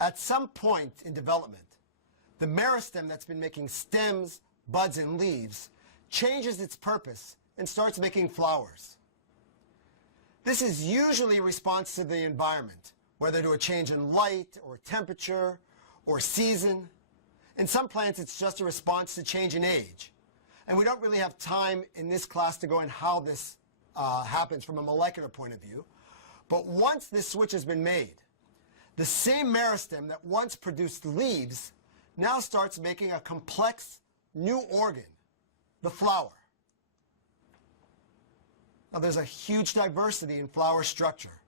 At some point in development, the meristem that's been making stems, buds, and leaves changes its purpose and starts making flowers. This is usually a response to the environment, whether to a change in light or temperature or season. In some plants, it's just a response to change in age. And we don't really have time in this class to go in how this happens from a molecular point of view. But once this switch has been made, the same meristem that once produced leaves now starts making a complex new organ, the flower. Now there's a huge diversity in flower structure.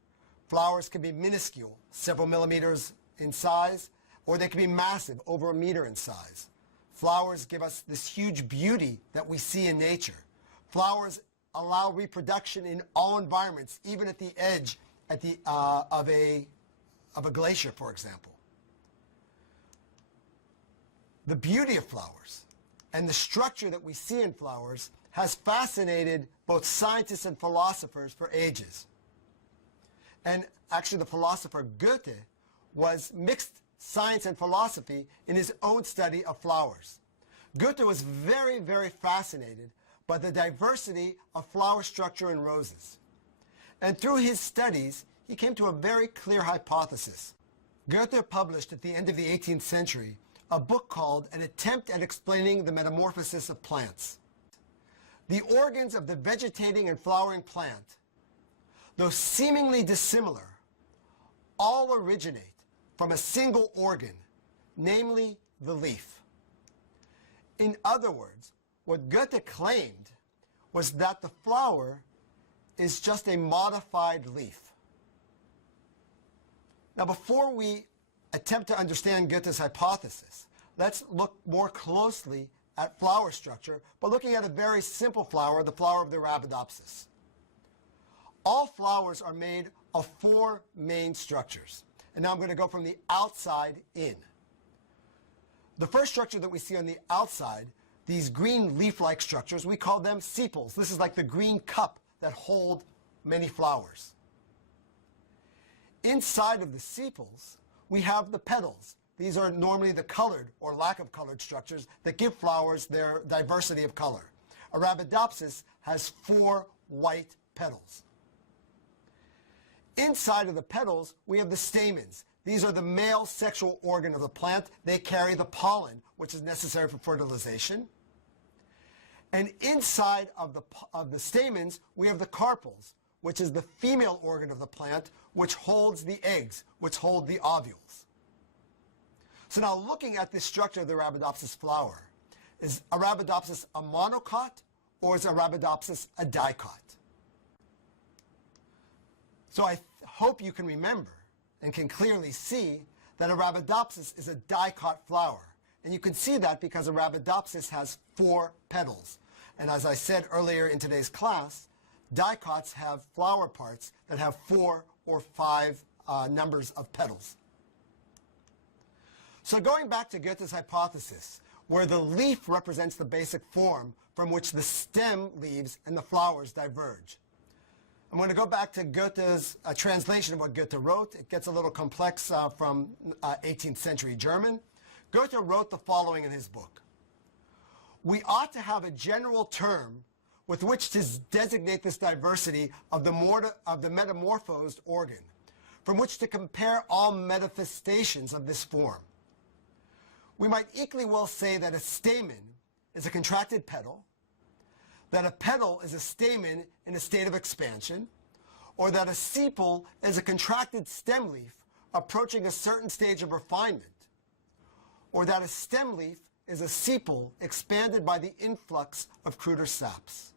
Flowers can be minuscule, several millimeters in size, or they can be massive, over a meter in size. Flowers give us this huge beauty that we see in nature. Flowers allow reproduction in all environments, even at the edge of a glacier, for example. The beauty of flowers and the structure that we see in flowers has fascinated both scientists and philosophers for ages. And actually the philosopher Goethe was mixed science and philosophy in his own study of flowers. Goethe was very, very fascinated by the diversity of flower structure in roses. And through his studies, he came to a very clear hypothesis. Goethe published at the end of the 18th century a book called An Attempt at Explaining the Metamorphosis of Plants. The organs of the vegetating and flowering plant, though seemingly dissimilar, all originate from a single organ, namely the leaf. In other words, what Goethe claimed was that the flower is just a modified leaf. Now, before we attempt to understand Goethe's hypothesis, let's look more closely at flower structure by looking at a very simple flower, the flower of the Arabidopsis. All flowers are made of four main structures. And now I'm going to go from the outside in. The first structure that we see on the outside, these green leaf-like structures, we call them sepals. This is like the green cup that hold many flowers. Inside of the sepals, we have the petals. These are normally the colored or lack of colored structures that give flowers their diversity of color. Arabidopsis has 4 white petals. Inside of the petals, we have the stamens. These are the male sexual organ of the plant. They carry the pollen, which is necessary for fertilization. And inside of the stamens, we have the carpels, which is the female organ of the plant, which holds the eggs, which hold the ovules. So now looking at this structure of the Arabidopsis flower, is Arabidopsis a monocot or is Arabidopsis a dicot? So I hope you can remember and can clearly see that Arabidopsis is a dicot flower. And you can see that because Arabidopsis has 4 petals. And as I said earlier in today's class, dicots have flower parts that have 4 or 5 numbers of petals. So going back to Goethe's hypothesis, where the leaf represents the basic form from which the stem leaves and the flowers diverge. I'm going to go back to Goethe's translation of what Goethe wrote. It gets a little complex from 18th century German. Goethe wrote the following in his book. We ought to have a general term with which to designate this diversity of the metamorphosed organ, from which to compare all manifestations of this form. We might equally well say that a stamen is a contracted petal, that a petal is a stamen in a state of expansion, or that a sepal is a contracted stem leaf approaching a certain stage of refinement, or that a stem leaf is a sepal expanded by the influx of cruder saps.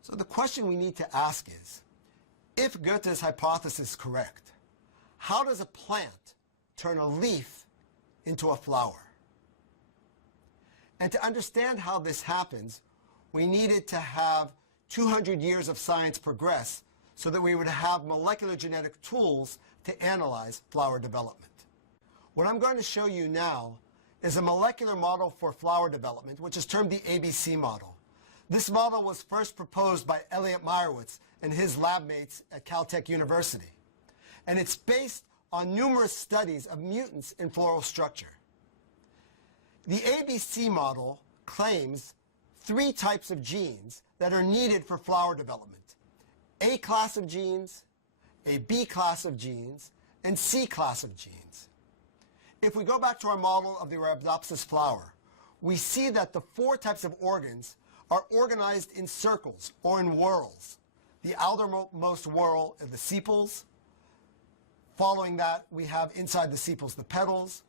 So the question we need to ask is, if Goethe's hypothesis is correct, how does a plant turn a leaf into a flower? And to understand how this happens, we needed to have 200 years of science progress so that we would have molecular genetic tools to analyze flower development. What I'm going to show you now is a molecular model for flower development, which is termed the ABC model. This model was first proposed by Elliot Meyerowitz and his lab mates at Caltech University. and it's based on numerous studies of mutants in floral structure. The ABC model claims 3 types of genes that are needed for flower development: A class of genes, a B class of genes, and C class of genes. If we go back to our model of the Arabidopsis flower, we see that the 4 types of organs are organized in circles or in whorls. The outermost whorl are the sepals. Following that, we have inside the sepals the petals,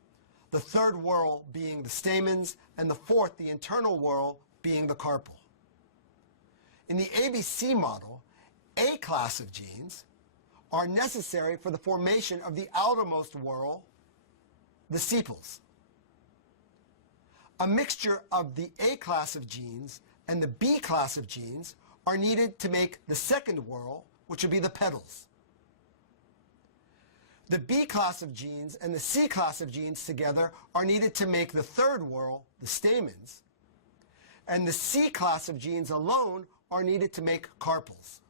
the third whorl being the stamens, and the fourth, the internal whorl, being the carpel. In the ABC model, A class of genes are necessary for the formation of the outermost whorl, the sepals. A mixture of the A class of genes and the B class of genes are needed to make the second whorl, which would be the petals. The B class of genes and the C class of genes together are needed to make the third whorl, the stamens. And the C class of genes alone are needed to make carpels.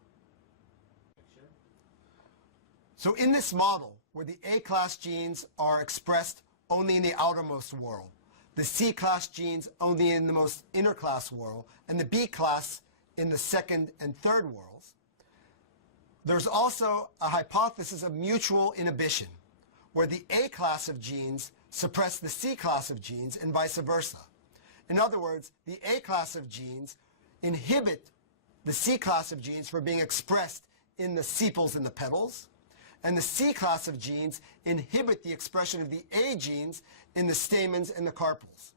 So in this model, where the A class genes are expressed only in the outermost whorl, the C class genes only in the most inner class whorl, and the B class in the second and third whorls, there's also a hypothesis of mutual inhibition, where the A class of genes suppress the C class of genes and vice versa. In other words, the A class of genes inhibit the C class of genes from being expressed in the sepals and the petals, and the C class of genes inhibit the expression of the A genes in the stamens and the carpels.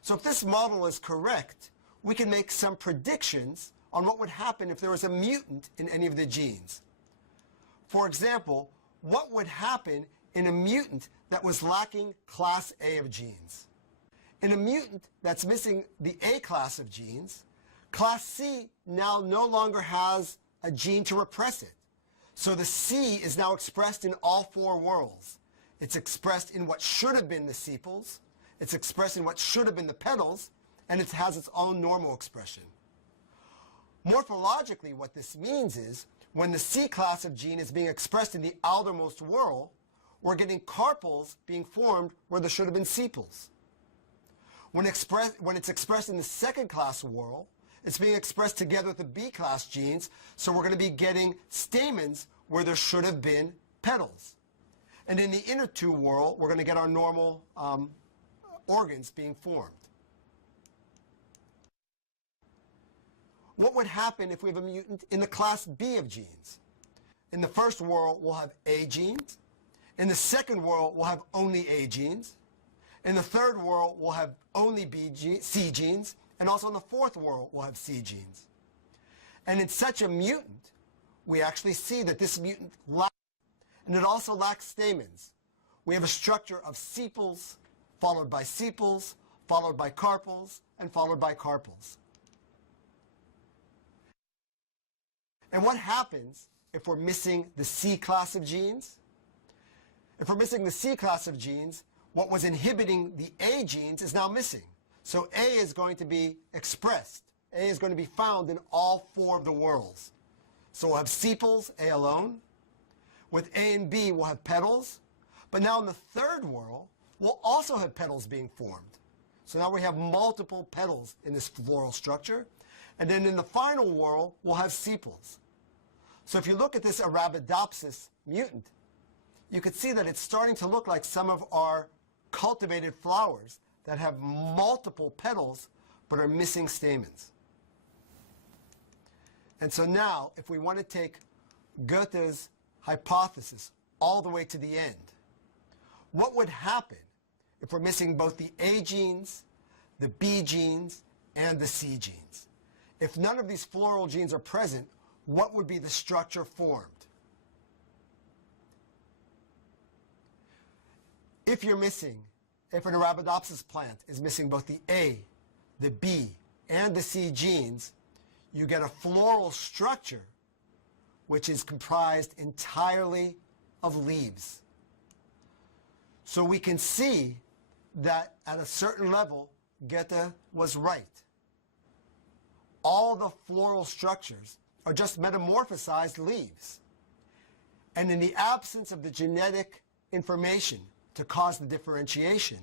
So if this model is correct, we can make some predictions on what would happen if there was a mutant in any of the genes. For example, what would happen in a mutant that was lacking class A of genes? In a mutant that's missing the A class of genes, class C now no longer has a gene to repress it. So the C is now expressed in all 4 whorls. It's expressed in what should have been the sepals, it's expressed in what should have been the petals, and it has its own normal expression. Morphologically, what this means is when the C class of gene is being expressed in the outermost whorl, we're getting carpels being formed where there should have been sepals. When it's expressed in the second class whorl, it's being expressed together with the B class genes, so we're going to be getting stamens where there should have been petals. And in the inner 2 whorl, we're going to get our normal organs being formed. What would happen if we have a mutant in the class B of genes? In the first whorl, we'll have A genes. In the second whorl, we'll have only A genes. In the third whorl, we'll have only C genes. And also in the fourth whorl, we'll have C genes. And in such a mutant, we actually see that this mutant lacks, and it also lacks stamens. We have a structure of sepals, followed by sepals, followed by carpels, and followed by carpels. And what happens if we're missing the C class of genes? If we're missing the C class of genes, what was inhibiting the A genes is now missing. So A is going to be expressed. A is going to be found in all 4 of the whorls. So we'll have sepals, A alone. With A and B, we'll have petals. But now in the third whorl, we'll also have petals being formed. So now we have multiple petals in this floral structure. And then in the final whorl, we'll have sepals. So if you look at this Arabidopsis mutant, you can see that it's starting to look like some of our cultivated flowers that have multiple petals but are missing stamens. And so now, if we want to take Goethe's hypothesis all the way to the end, what would happen if we're missing both the A genes, the B genes, and the C genes? If none of these floral genes are present, what would be the structure formed? If an Arabidopsis plant is missing both the A, the B, and the C genes, you get a floral structure which is comprised entirely of leaves. So we can see that at a certain level, Goethe was right. All the floral structures are just metamorphosized leaves. And in the absence of the genetic information to cause the differentiation,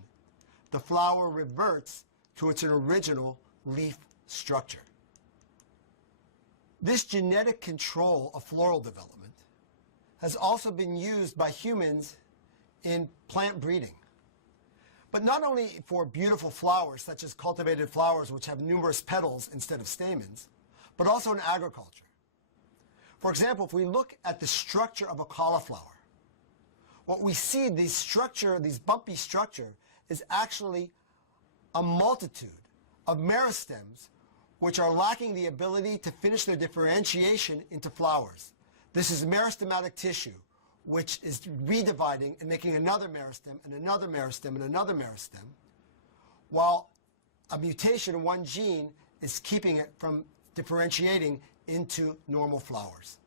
the flower reverts to its original leaf structure. This genetic control of floral development has also been used by humans in plant breeding. But not only for beautiful flowers, such as cultivated flowers which have numerous petals instead of stamens, but also in agriculture. For example, if we look at the structure of a cauliflower, what we see, this bumpy structure, is actually a multitude of meristems which are lacking the ability to finish their differentiation into flowers. This is meristematic tissue, which is redividing and making another meristem and another meristem and another meristem, while a mutation in one gene is keeping it from differentiating into normal flowers.